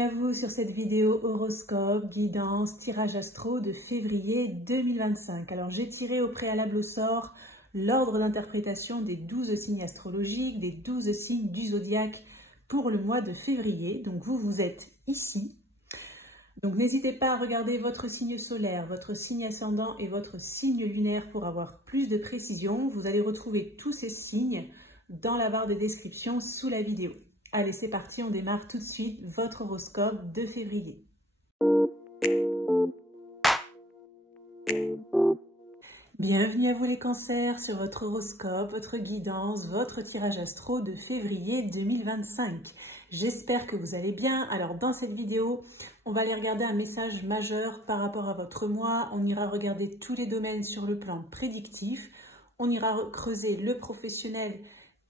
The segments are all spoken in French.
Bienvenue à vous sur cette vidéo horoscope, guidance, tirage astro de février 2025. Alors j'ai tiré au préalable au sort l'ordre d'interprétation des 12 signes astrologiques, des 12 signes du zodiaque pour le mois de février. Donc vous êtes ici. Donc n'hésitez pas à regarder votre signe solaire, votre signe ascendant et votre signe lunaire pour avoir plus de précision. Vous allez retrouver tous ces signes dans la barre de description sous la vidéo. Allez, c'est parti, on démarre tout de suite votre horoscope de février. Bienvenue à vous les cancers sur votre horoscope, votre guidance, votre tirage astro de février 2025. J'espère que vous allez bien. Alors dans cette vidéo, on va aller regarder un message majeur par rapport à votre mois. On ira regarder tous les domaines sur le plan prédictif. On ira creuser le professionnel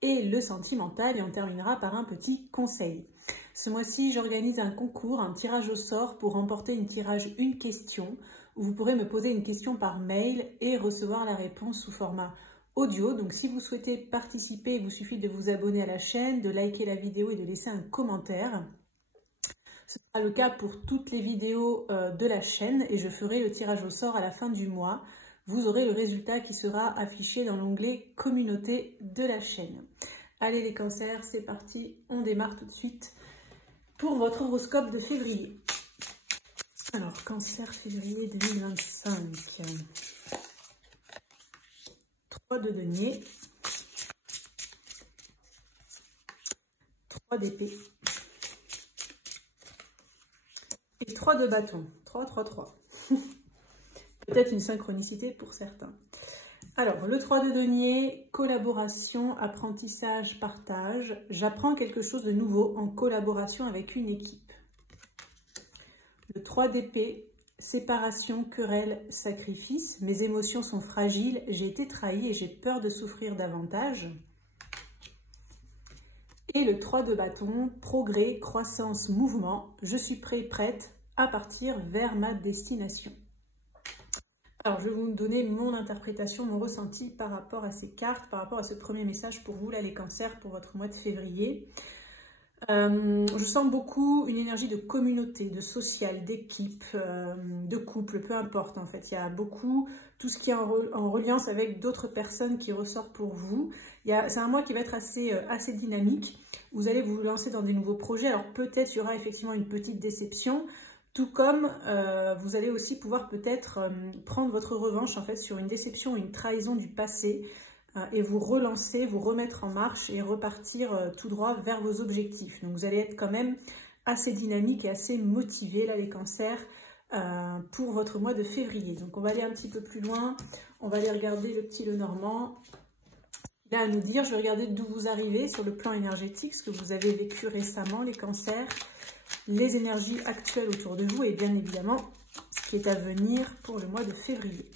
et le sentimental et on terminera par un petit conseil. Ce mois-ci, j'organise un concours, un tirage au sort pour remporter une question où vous pourrez me poser une question par mail et recevoir la réponse sous format audio. Donc si vous souhaitez participer, il vous suffit de vous abonner à la chaîne, de liker la vidéo et de laisser un commentaire. Ce sera le cas pour toutes les vidéos de la chaîne et je ferai le tirage au sort à la fin du mois. Vous aurez le résultat qui sera affiché dans l'onglet communauté de la chaîne. Allez les cancers, c'est parti, on démarre tout de suite pour votre horoscope de février. Alors, cancer février 2025. 3 de denier, 3 d'épée et 3 de bâton. 3, 3, 3. Peut-être une synchronicité pour certains. Alors, le 3 de denier, collaboration, apprentissage, partage. J'apprends quelque chose de nouveau en collaboration avec une équipe. Le 3 d'épée, séparation, querelle, sacrifice. Mes émotions sont fragiles, j'ai été trahie et j'ai peur de souffrir davantage. Et le 3 de bâton, progrès, croissance, mouvement. Je suis prête à partir vers ma destination. Alors, je vais vous donner mon interprétation, mon ressenti par rapport à ces cartes, par rapport à ce premier message pour vous, là, les cancers, pour votre mois de février. Je sens beaucoup une énergie de communauté, de social, d'équipe, de couple, peu importe en fait. Il y a beaucoup, tout ce qui est en reliance avec d'autres personnes qui ressort pour vous. C'est un mois qui va être assez dynamique. Vous allez vous lancer dans des nouveaux projets. Alors peut-être il y aura effectivement une petite déception. Tout comme vous allez aussi pouvoir peut-être prendre votre revanche en fait sur une déception, une trahison du passé et vous relancer, vous remettre en marche et repartir tout droit vers vos objectifs. Donc vous allez être quand même assez dynamique et assez motivé là les cancers pour votre mois de février. Donc on va aller un petit peu plus loin, on va aller regarder le petit Lenormand. Il a à nous dire, je vais regarder d'où vous arrivez sur le plan énergétique, ce que vous avez vécu récemment les cancers, les énergies actuelles autour de vous et bien évidemment ce qui est à venir pour le mois de février.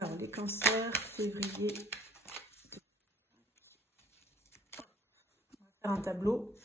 Alors les cancers, février, on va faire un tableau.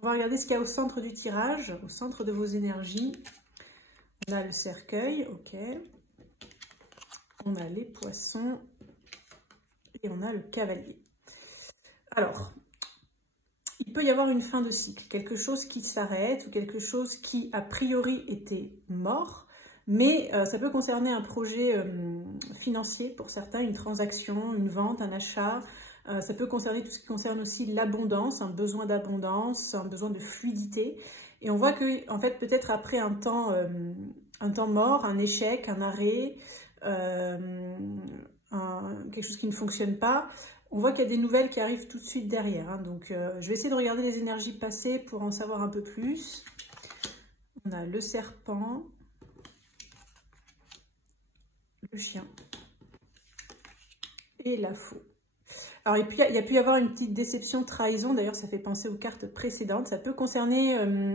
On va regarder ce qu'il y a au centre du tirage, au centre de vos énergies. On a le cercueil, ok. On a les poissons et on a le cavalier. Alors, il peut y avoir une fin de cycle, quelque chose qui s'arrête ou quelque chose qui a priori était mort, mais ça peut concerner un projet financier pour certains, une transaction, une vente, un achat. Ça peut concerner tout ce qui concerne aussi l'abondance, un besoin d'abondance, un besoin de fluidité. Et on voit que, en fait, peut-être après un temps mort, un échec, un arrêt, quelque chose qui ne fonctionne pas, on voit qu'il y a des nouvelles qui arrivent tout de suite derrière. Hein. Donc, je vais essayer de regarder les énergies passées pour en savoir un peu plus. On a le serpent, le chien. et la faux. Alors, il y a pu y avoir une petite déception, trahison, d'ailleurs ça fait penser aux cartes précédentes. Ça peut concerner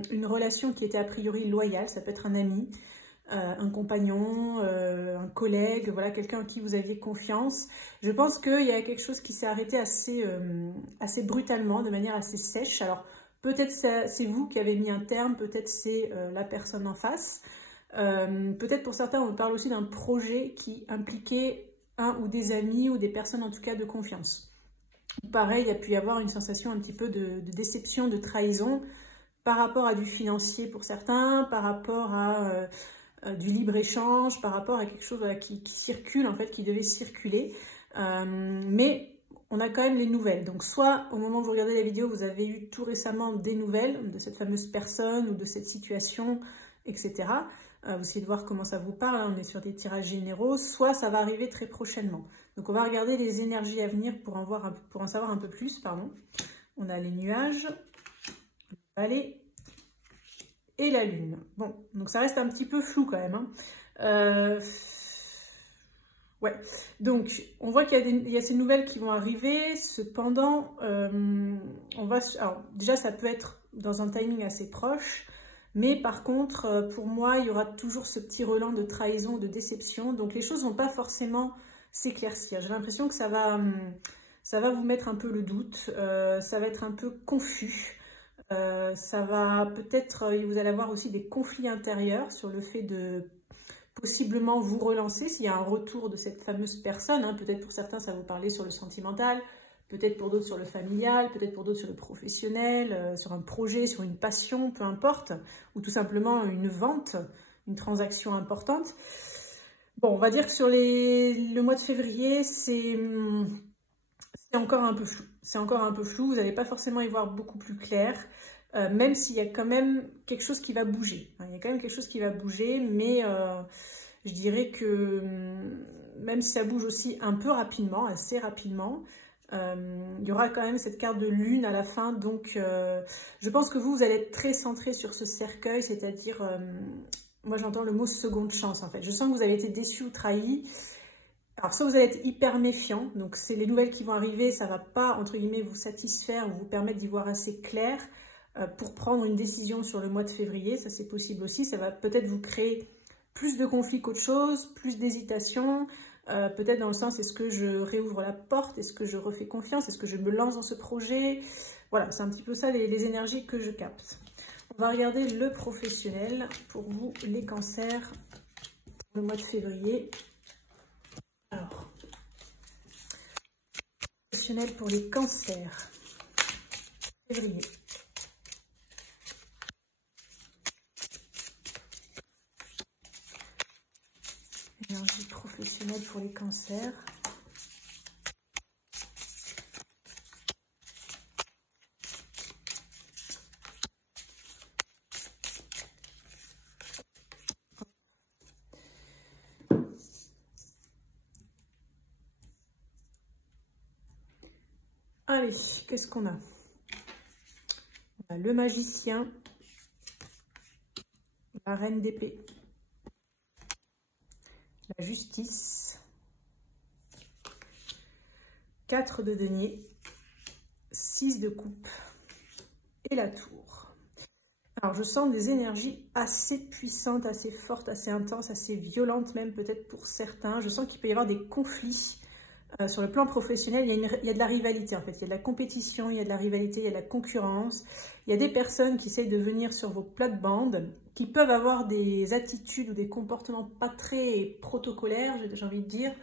une relation qui était a priori loyale, ça peut être un ami, un compagnon, un collègue, voilà, quelqu'un en qui vous aviez confiance. Je pense qu'il y a quelque chose qui s'est arrêté assez brutalement, de manière assez sèche. Alors peut-être c'est vous qui avez mis un terme, peut-être c'est la personne en face. Peut-être pour certains on vous parle aussi d'un projet qui impliquait un ou des amis ou des personnes en tout cas de confiance. Pareil, il y a pu y avoir une sensation un petit peu de déception, de trahison par rapport à du financier pour certains, par rapport à du libre-échange, par rapport à quelque chose voilà, qui circule, en fait, qui devait circuler. Mais on a quand même les nouvelles. Donc soit au moment où vous regardez la vidéo, vous avez eu tout récemment des nouvelles de cette fameuse personne ou de cette situation, etc. Vous essayez de voir comment ça vous parle, hein, on est sur des tirages généraux, soit ça va arriver très prochainement. Donc on va regarder les énergies à venir pour en savoir un peu plus. Pardon. On a les nuages, le balai et la lune. Bon, donc ça reste un petit peu flou quand même. Hein. Ouais, donc on voit qu'il y a ces nouvelles qui vont arriver, cependant, alors déjà ça peut être dans un timing assez proche, mais par contre, pour moi, il y aura toujours ce petit relent de trahison, de déception, donc les choses ne vont pas forcément s'éclaircir. J'ai l'impression que ça va vous mettre un peu le doute, ça va être un peu confus, ça va peut-être, vous allez avoir aussi des conflits intérieurs sur le fait de possiblement vous relancer s'il y a un retour de cette fameuse personne. Hein. Peut-être pour certains, ça va vous parler sur le sentimental, peut-être pour d'autres sur le familial, peut-être pour d'autres sur le professionnel, sur un projet, sur une passion, peu importe, ou tout simplement une vente, une transaction importante. Bon, on va dire que sur le mois de février, c'est encore un peu flou. C'est encore un peu flou, vous n'allez pas forcément y voir beaucoup plus clair, même s'il y a quand même quelque chose qui va bouger. Il y a quand même quelque chose qui va bouger, mais je dirais que même si ça bouge aussi un peu rapidement, assez rapidement, il y aura quand même cette carte de lune à la fin. Donc je pense que vous allez être très centré sur ce cercueil, c'est-à-dire, moi j'entends le mot seconde chance en fait. Je sens que vous avez été déçu ou trahi. Alors, soit vous allez être hyper méfiant, donc c'est les nouvelles qui vont arriver, ça ne va pas, entre guillemets, vous satisfaire ou vous permettre d'y voir assez clair pour prendre une décision sur le mois de février, ça c'est possible aussi, ça va peut-être vous créer plus de conflits qu'autre chose, plus d'hésitation, peut-être dans le sens, est-ce que je réouvre la porte, est-ce que je refais confiance, est-ce que je me lance dans ce projet? Voilà, c'est un petit peu ça les énergies que je capte. On va regarder le professionnel pour vous, les cancers, le mois de février. Alors, professionnel pour les cancers, février. Énergie professionnelle pour les cancers. Allez, qu'est-ce qu'on a? On a le magicien, la reine d'épée, la justice, 4 de denier, 6 de coupe et la tour. Alors, je sens des énergies assez puissantes, assez fortes, assez intenses, assez violentes même peut-être pour certains. Je sens qu'il peut y avoir des conflits. Sur le plan professionnel, il y a de la rivalité en fait, il y a de la compétition, il y a de la rivalité, il y a de la concurrence. Il y a des personnes qui essayent de venir sur vos plates-bandes, qui peuvent avoir des attitudes ou des comportements pas très protocolaires, j'ai envie de dire,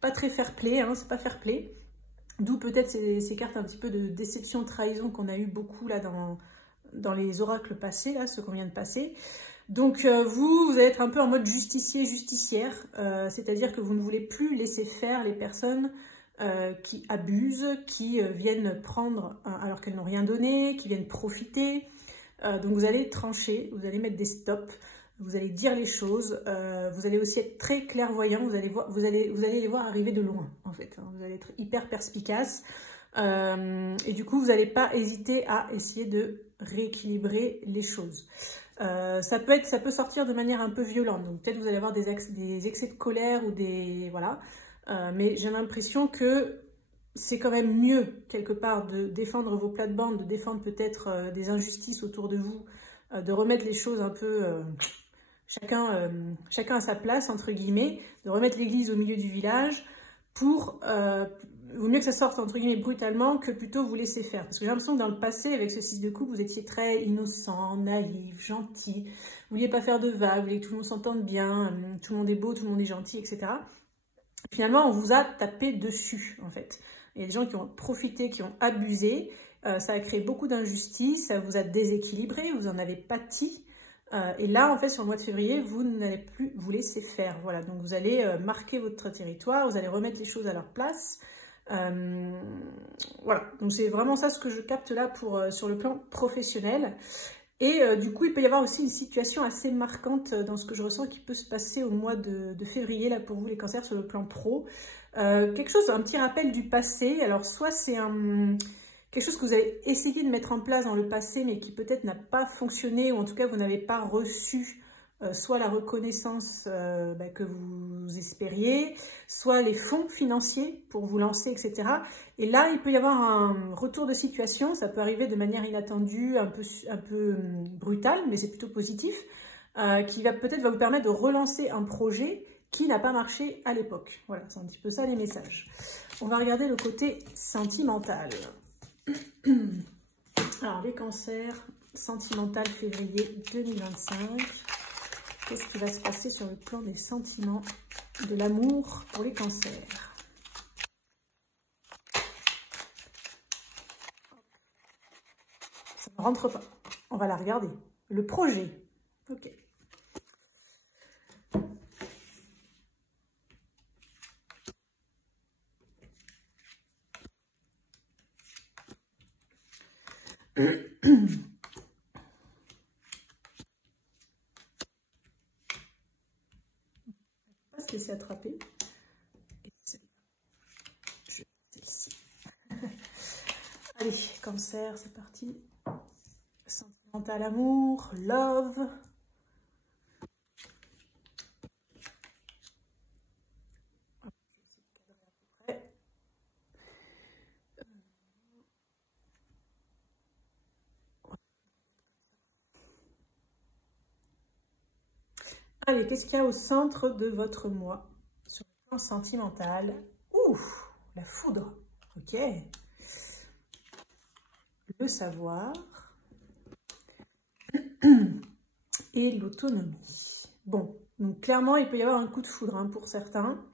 pas très fair-play, hein, c'est pas fair-play. D'où peut-être ces cartes un petit peu de déception, trahison qu'on a eu beaucoup là dans les oracles passés, là, ceux qu'on vient de passer. Donc vous allez être un peu en mode justicier, justicière, c'est-à-dire que vous ne voulez plus laisser faire les personnes qui abusent, qui viennent prendre alors qu'elles n'ont rien donné, qui viennent profiter. Donc vous allez trancher, vous allez mettre des stops, vous allez dire les choses, vous allez aussi être très clairvoyant, vous allez les voir arriver de loin en fait, hein, vous allez être hyper perspicace. Et du coup vous n'allez pas hésiter à essayer de rééquilibrer les choses. Ça peut sortir de manière un peu violente, donc peut-être vous allez avoir des excès de colère ou des voilà, mais j'ai l'impression que c'est quand même mieux, quelque part, de défendre vos plates-bandes, de défendre peut-être des injustices autour de vous, de remettre les choses un peu, chacun à sa place, entre guillemets, de remettre l'église au milieu du village pour... vaut mieux que ça sorte, entre guillemets, brutalement, que plutôt vous laisser faire. Parce que j'ai l'impression que dans le passé, avec ce 6 de coupe, vous étiez très innocent, naïf, gentil. Vous vouliez pas faire de vagues, vous vouliez que tout le monde s'entende bien, tout le monde est beau, tout le monde est gentil, etc. Finalement, on vous a tapé dessus, en fait. Il y a des gens qui ont profité, qui ont abusé. Ça a créé beaucoup d'injustices, ça vous a déséquilibré, vous en avez pâti. Et là, en fait, sur le mois de février, vous n'allez plus vous laisser faire. Voilà, donc vous allez marquer votre territoire, vous allez remettre les choses à leur place. Voilà, donc c'est vraiment ça ce que je capte là pour, sur le plan professionnel. Et du coup, il peut y avoir aussi une situation assez marquante dans ce que je ressens qui peut se passer au mois de février, là, pour vous, les cancers, sur le plan pro. Quelque chose, un petit rappel du passé. Alors, soit c'est quelque chose que vous avez essayé de mettre en place dans le passé, mais qui peut-être n'a pas fonctionné, ou en tout cas, vous n'avez pas reçu soit la reconnaissance que vous espériez, soit les fonds financiers pour vous lancer, etc. Et là, il peut y avoir un retour de situation, ça peut arriver de manière inattendue, un peu brutale, mais c'est plutôt positif, qui va peut-être vous permettre de relancer un projet qui n'a pas marché à l'époque. Voilà, c'est un petit peu ça les messages. On va regarder le côté sentimental. Alors, les cancers, sentimental février 2025. Qu'est-ce qui va se passer sur le plan des sentiments, de l'amour pour les cancers? Ça ne rentre pas. On va la regarder. Le projet. Ok. Pas se laisser attraper. Celle-ci. Allez, cancer, c'est parti. Sentimental, amour, love. Allez, qu'est-ce qu'il y a au centre de votre moi sur le plan sentimental? Ouh, la foudre. Ok. Le savoir. Et l'autonomie. Bon, donc clairement, il peut y avoir un coup de foudre hein, pour certains.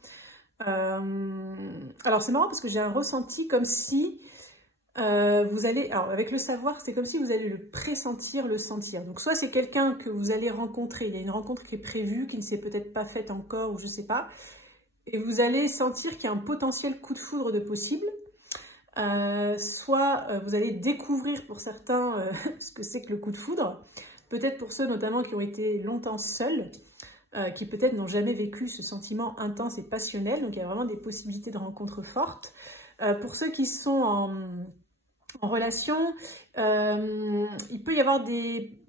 Alors, c'est marrant parce que j'ai un ressenti comme si vous allez... Alors, avec le savoir, c'est comme si vous allez le pressentir, le sentir. Donc, soit c'est quelqu'un que vous allez rencontrer, il y a une rencontre qui est prévue, qui ne s'est peut-être pas faite encore, ou je ne sais pas, et vous allez sentir qu'il y a un potentiel coup de foudre de possible. Soit vous allez découvrir pour certains ce que c'est que le coup de foudre, peut-être pour ceux notamment qui ont été longtemps seuls, qui peut-être n'ont jamais vécu ce sentiment intense et passionnel, donc il y a vraiment des possibilités de rencontres fortes. Pour ceux qui sont en relation, il peut y avoir des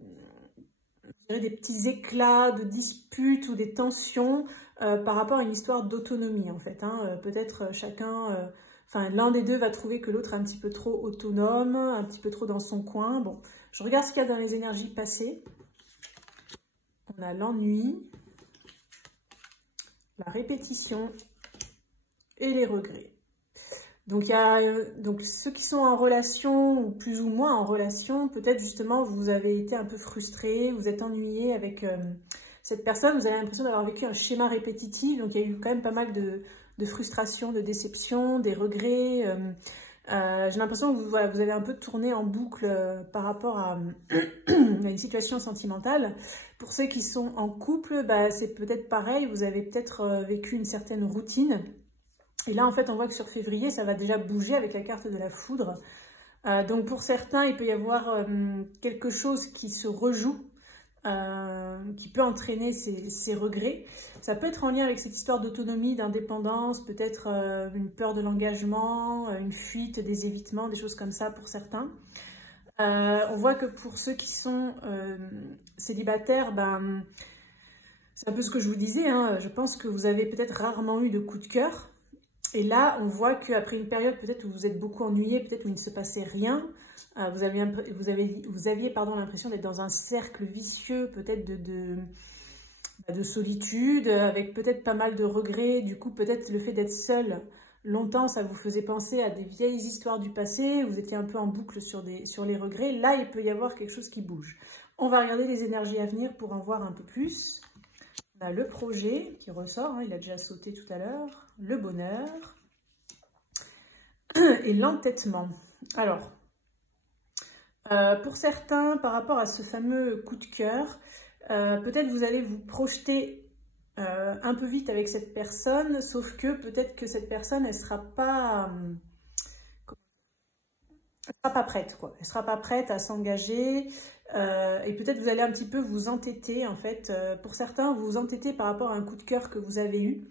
petits éclats de disputes ou des tensions par rapport à une histoire d'autonomie en fait. Hein. Peut-être chacun... Enfin, l'un des deux va trouver que l'autre est un petit peu trop autonome, un petit peu trop dans son coin. Bon, je regarde ce qu'il y a dans les énergies passées. On a l'ennui, la répétition et les regrets. Donc, il y a donc ceux qui sont en relation ou plus ou moins en relation, peut-être justement vous avez été un peu frustré, vous êtes ennuyé avec cette personne, vous avez l'impression d'avoir vécu un schéma répétitif, donc il y a eu quand même pas mal de frustration, de déception, des regrets. J'ai l'impression que vous avez un peu tourné en boucle par rapport à une situation sentimentale. Pour ceux qui sont en couple, bah, c'est peut-être pareil, vous avez peut-être vécu une certaine routine. Et là, en fait, on voit que sur février, ça va déjà bouger avec la carte de la foudre. Donc pour certains, il peut y avoir quelque chose qui se rejoue, qui peut entraîner ces regrets. Ça peut être en lien avec cette histoire d'autonomie, d'indépendance, peut-être une peur de l'engagement, une fuite, des évitements, des choses comme ça pour certains. On voit que pour ceux qui sont célibataires, ben, c'est un peu ce que je vous disais, hein, je pense que vous avez peut-être rarement eu de coup de cœur. Et là, on voit qu'après une période peut-être où vous êtes beaucoup ennuyé, peut-être où il ne se passait rien, vous aviez l'impression d'être dans un cercle vicieux, peut-être de solitude, avec peut-être pas mal de regrets. Du coup, peut-être le fait d'être seul longtemps, ça vous faisait penser à des vieilles histoires du passé, vous étiez un peu en boucle sur les regrets. Là, il peut y avoir quelque chose qui bouge. On va regarder les énergies à venir pour en voir un peu plus. On a le projet qui ressort, hein, il a déjà sauté tout à l'heure, le bonheur et l'entêtement. Alors, pour certains, par rapport à ce fameux coup de cœur, peut-être vous allez vous projeter un peu vite avec cette personne, sauf que peut-être que cette personne, elle sera pas prête, quoi. Elle sera pas prête à s'engager. Et peut-être vous allez un petit peu vous entêter, en fait. Pour certains, vous vous entêtez par rapport à un coup de cœur que vous avez eu.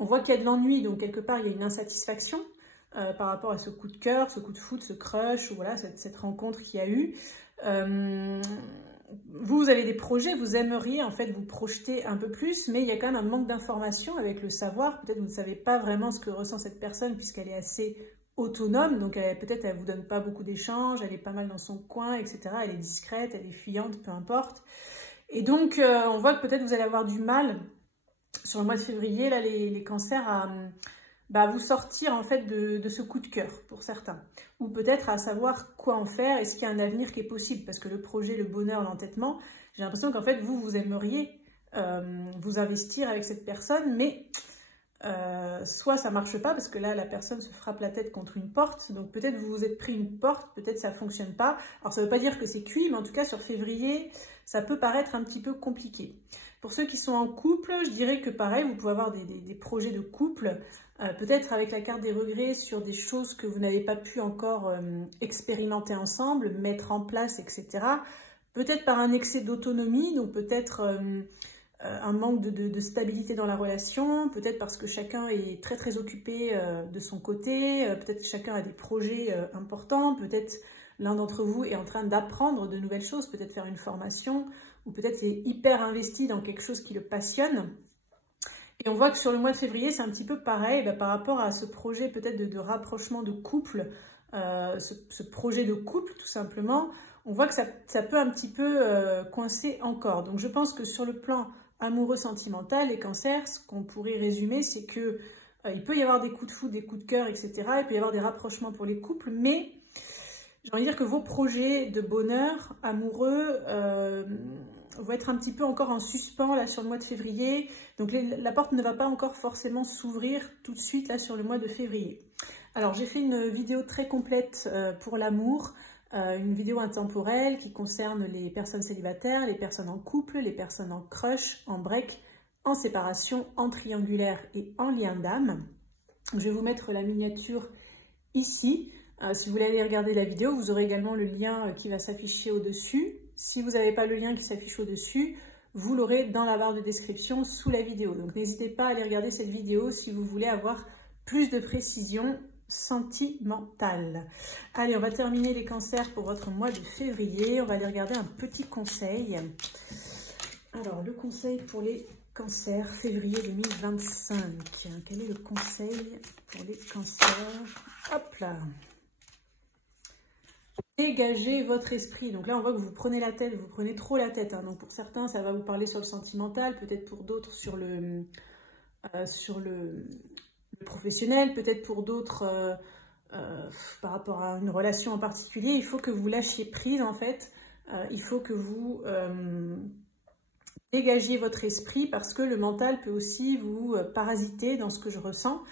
On voit qu'il y a de l'ennui, donc quelque part, il y a une insatisfaction par rapport à ce coup de cœur, ce coup de foot, ce crush, ou voilà, cette rencontre qu'il y a eu. Vous avez des projets, vous aimeriez en fait vous projeter un peu plus, mais il y a quand même un manque d'information avec le savoir. Peut-être vous ne savez pas vraiment ce que ressent cette personne puisqu'elle est assez autonome, donc peut-être elle ne vous donne pas beaucoup d'échanges, elle est pas mal dans son coin, etc. Elle est discrète, elle est fuyante, peu importe. Et donc, on voit que peut-être vous allez avoir du mal sur le mois de février, là, les cancers, à vous sortir en fait de ce coup de cœur pour certains. Ou peut-être à savoir quoi en faire, est-ce qu'il y a un avenir qui est possible? Parce que le projet, le bonheur, l'entêtement, j'ai l'impression qu'en fait, vous aimeriez vous investir avec cette personne, mais soit ça marche pas, parce que là, la personne se frappe la tête contre une porte, donc peut-être vous vous êtes pris une porte, peut-être ça fonctionne pas. Alors ça veut pas dire que c'est cuit, mais en tout cas, sur février, ça peut paraître un petit peu compliqué. Pour ceux qui sont en couple, je dirais que pareil, vous pouvez avoir des projets de couple, peut-être avec la carte des regrets sur des choses que vous n'avez pas pu encore expérimenter ensemble, mettre en place, etc. Peut-être par un excès d'autonomie, donc peut-être un manque de stabilité dans la relation, peut-être parce que chacun est très très occupé de son côté, peut-être que chacun a des projets importants, peut-être l'un d'entre vous est en train d'apprendre de nouvelles choses, peut-être faire une formation, ou peut-être il est hyper investi dans quelque chose qui le passionne. Et on voit que sur le mois de février, c'est un petit peu pareil par rapport à ce projet peut-être de rapprochement de couple, ce projet de couple tout simplement. On voit que ça peut un petit peu coincer encore. Donc je pense que sur le plan amoureux sentimental, les cancers, ce qu'on pourrait résumer, c'est que il peut y avoir des coups de foudre, des coups de cœur, etc. Il peut y avoir des rapprochements pour les couples, mais j'ai envie de dire que vos projets de bonheur amoureux vont être un petit peu encore en suspens là sur le mois de février. Donc la porte ne va pas encore forcément s'ouvrir tout de suite là sur le mois de février. Alors j'ai fait une vidéo très complète pour l'amour, une vidéo intemporelle qui concerne les personnes célibataires, les personnes en couple, les personnes en crush, en break, en séparation, en triangulaire et en lien d'âme. Je vais vous mettre la miniature ici. Si vous voulez aller regarder la vidéo, vous aurez également le lien qui va s'afficher au-dessus. Si vous n'avez pas le lien qui s'affiche au-dessus, vous l'aurez dans la barre de description sous la vidéo. Donc n'hésitez pas à aller regarder cette vidéo si vous voulez avoir plus de précision sentimentale. Allez, on va terminer les cancers pour votre mois de février. On va aller regarder un petit conseil. Alors, le conseil pour les cancers février 2025. Quel est le conseil pour les cancers? Hop là! Dégagez votre esprit. Donc là, on voit que vous prenez la tête, vous prenez trop la tête. Hein. Donc pour certains, ça va vous parler sur le sentimental, peut-être pour d'autres sur le professionnel, peut-être pour d'autres par rapport à une relation en particulier. Il faut que vous lâchiez prise, en fait. Il faut que vous dégagiez votre esprit parce que le mental peut aussi vous parasiter dans ce que je ressens.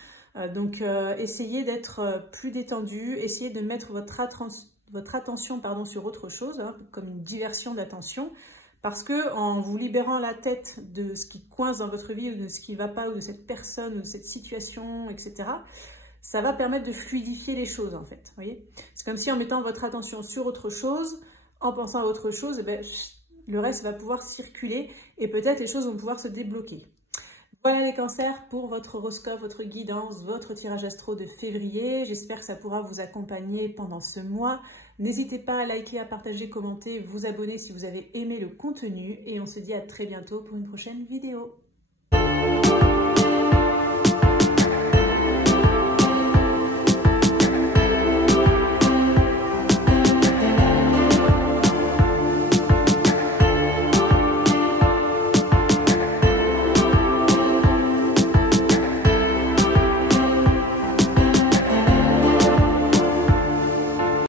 Donc essayez d'être plus détendu, essayez de mettre votre attention sur autre chose, hein, comme une diversion d'attention, parce que en vous libérant la tête de ce qui coince dans votre vie ou de ce qui ne va pas ou de cette personne ou de cette situation, etc., ça va permettre de fluidifier les choses en fait. Voyez, c'est comme si en mettant votre attention sur autre chose, en pensant à autre chose, le reste va pouvoir circuler et peut-être les choses vont pouvoir se débloquer. Voilà les cancers pour votre horoscope, votre guidance, votre tirage astro de février. J'espère que ça pourra vous accompagner pendant ce mois. N'hésitez pas à liker, à partager, commenter, vous abonner si vous avez aimé le contenu. Et on se dit à très bientôt pour une prochaine vidéo.